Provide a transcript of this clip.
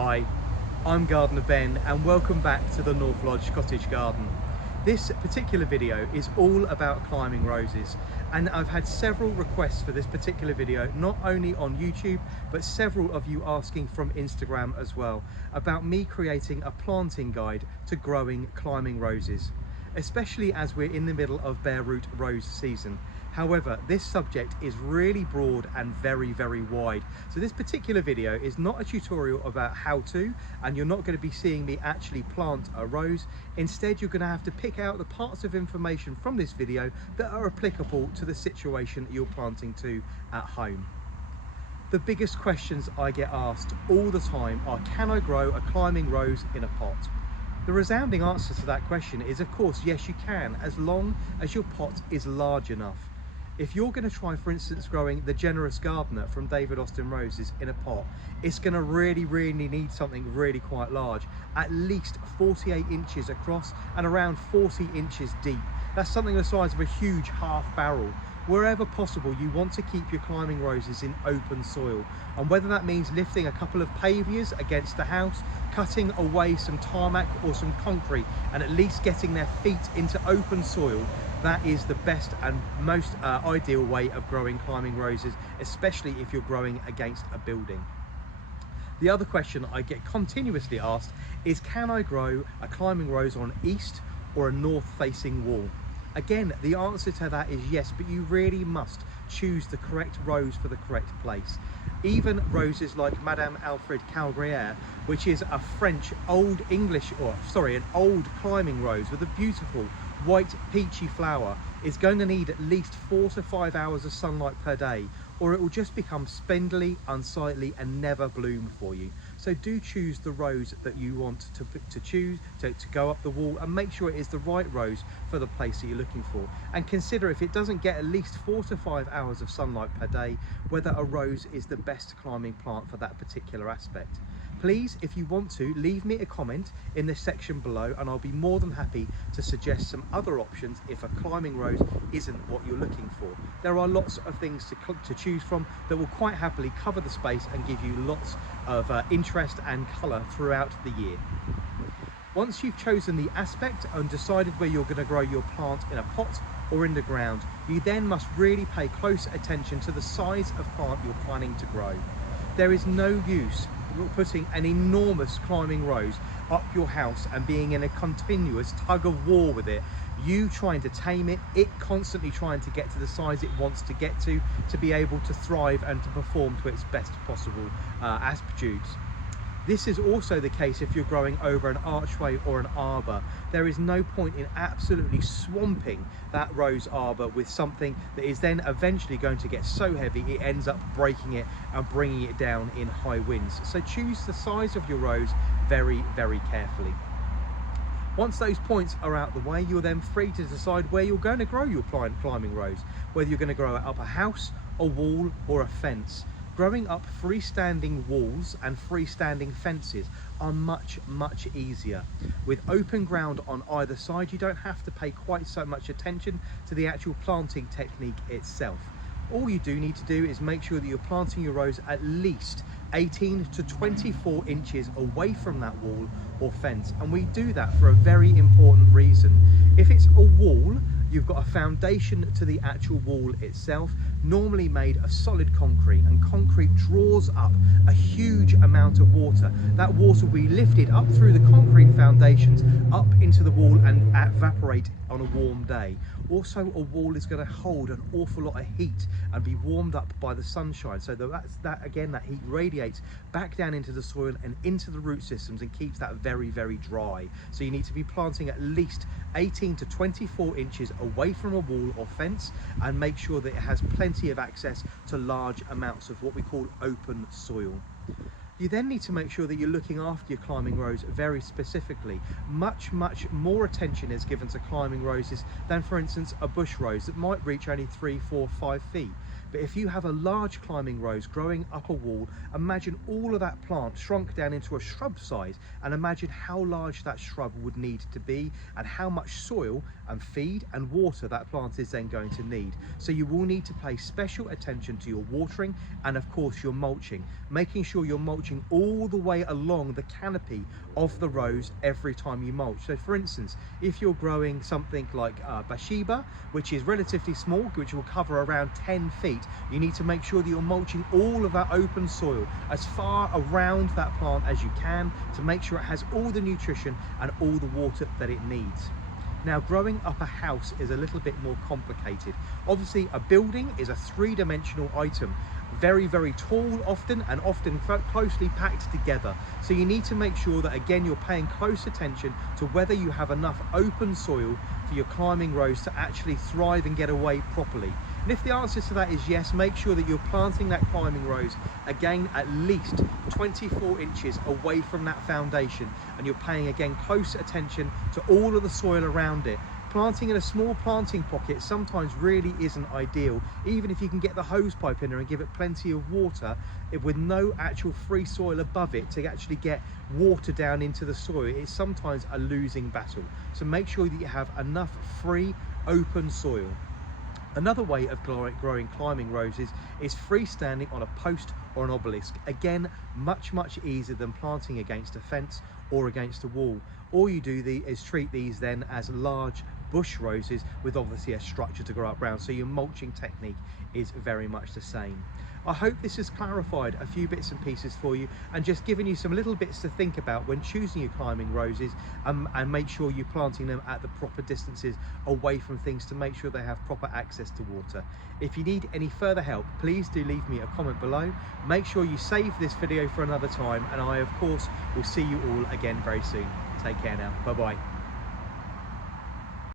Hi, I'm Gardener Ben and welcome back to the North Lodge Cottage Garden. This particular video is all about climbing roses, and I've had several requests for this particular video, not only on YouTube but several of you asking from Instagram as well, about me creating a planting guide to growing climbing roses, especially as we're in the middle of bare root rose season. However, this subject is really broad and very wide. So this particular video is not a tutorial about how to, and you're not going to be seeing me actually plant a rose. Instead, you're going to have to pick out the parts of information from this video that are applicable to the situation that you're planting to at home. The biggest questions I get asked all the time are, can I grow a climbing rose in a pot? The resounding answer to that question is, of course, yes you can, as long as your pot is large enough. If you're going to try, for instance, growing the Generous Gardener from David Austin Roses in a pot, it's going to really need something really quite large, at least 48 inches across and around 40 inches deep. That's something the size of a huge half barrel. Wherever possible, you want to keep your climbing roses in open soil, and whether that means lifting a couple of pavias against the house, cutting away some tarmac or some concrete and at least getting their feet into open soil, that is the best and most ideal way of growing climbing roses, especially if you're growing against a building. The other question I get continuously asked is, can I grow a climbing rose on an east or a north facing wall? Again, the answer to that is yes, but you really must choose the correct rose for the correct place. Even roses like Madame Alfred Calgriere, which is a French old English, an old climbing rose with a beautiful white peachy flower, is going to need at least 4 to 5 hours of sunlight per day, or it will just become spindly, unsightly and never bloom for you. So do choose the rose that you want to go up the wall, and make sure it is the right rose for the place that you're looking for. And consider, if it doesn't get at least 4 to 5 hours of sunlight per day, whether a rose is the best climbing plant for that particular aspect. Please, if you want to, leave me a comment in the section below and I'll be more than happy to suggest some other options if a climbing rose isn't what you're looking for. There are lots of things to choose from that will quite happily cover the space and give you lots of interest and colour throughout the year. Once you've chosen the aspect and decided where you're going to grow your plant, in a pot or in the ground, you then must really pay close attention to the size of plant you're planning to grow. There is no use putting an enormous climbing rose up your house and being in a continuous tug of war with it, you trying to tame it, it constantly trying to get to the size it wants to get to be able to thrive and to perform to its best possible aptitudes. This is also the case if you're growing over an archway or an arbour. There is no point in absolutely swamping that rose arbour with something that is then eventually going to get so heavy it ends up breaking it and bringing it down in high winds. So choose the size of your rose very carefully. Once those points are out the way, you're then free to decide where you're going to grow your climbing rose, whether you're going to grow it up a house, a wall or a fence. Growing up freestanding walls and freestanding fences are much easier. With open ground on either side, you don't have to pay quite so much attention to the actual planting technique itself. All you do need to do is make sure that you're planting your rose at least 18 to 24 inches away from that wall or fence, and we do that for a very important reason. If it's a wall, you've got a foundation to the actual wall itself, normally made of solid concrete, and concrete draws up a huge amount of water. That water will be lifted up through the concrete foundations up into the wall and evaporate on a warm day. Also, a wall is going to hold an awful lot of heat and be warmed up by the sunshine, so that heat radiates back down into the soil and into the root systems and keeps that very dry. So you need to be planting at least 18 to 24 inches away from a wall or fence, and make sure that it has plenty of access to large amounts of what we call open soil. You then need to make sure that you're looking after your climbing rose very specifically. Much more attention is given to climbing roses than, for instance, a bush rose that might reach only 3, 4, 5 feet. But if you have a large climbing rose growing up a wall, imagine all of that plant shrunk down into a shrub size, and imagine how large that shrub would need to be and how much soil and feed and water that plant is then going to need. So you will need to pay special attention to your watering and of course your mulching, making sure you're mulching all the way along the canopy of the rose every time you mulch. So for instance, if you're growing something like Bathsheba, which is relatively small, which will cover around 10 feet, you need to make sure that you're mulching all of that open soil as far around that plant as you can to make sure it has all the nutrition and all the water that it needs. Now, growing up a house is a little bit more complicated. Obviously, a building is a three-dimensional item, very, very tall often, and often closely packed together. So you need to make sure that, again, you're paying close attention to whether you have enough open soil for your climbing rose to actually thrive and get away properly. And if the answer to that is yes, make sure that you're planting that climbing rose, again, at least 24 inches away from that foundation, and you're paying, again, close attention to all of the soil around it. Planting in a small planting pocket sometimes really isn't ideal, even if you can get the hose pipe in there and give it plenty of water, with no actual free soil above it to actually get water down into the soil. It's sometimes a losing battle. So make sure that you have enough free, open soil. Another way of growing climbing roses is freestanding on a post or an obelisk. Again, much easier than planting against a fence or against a wall. All you do is treat these then as large bush roses with obviously a structure to grow up around, so your mulching technique is very much the same. I hope this has clarified a few bits and pieces for you and just given you some little bits to think about when choosing your climbing roses, and make sure you're planting them at the proper distances away from things to make sure they have proper access to water. If you need any further help, please do leave me a comment below. Make sure you save this video for another time, and I of course will see you all again very soon. Take care now. Bye bye.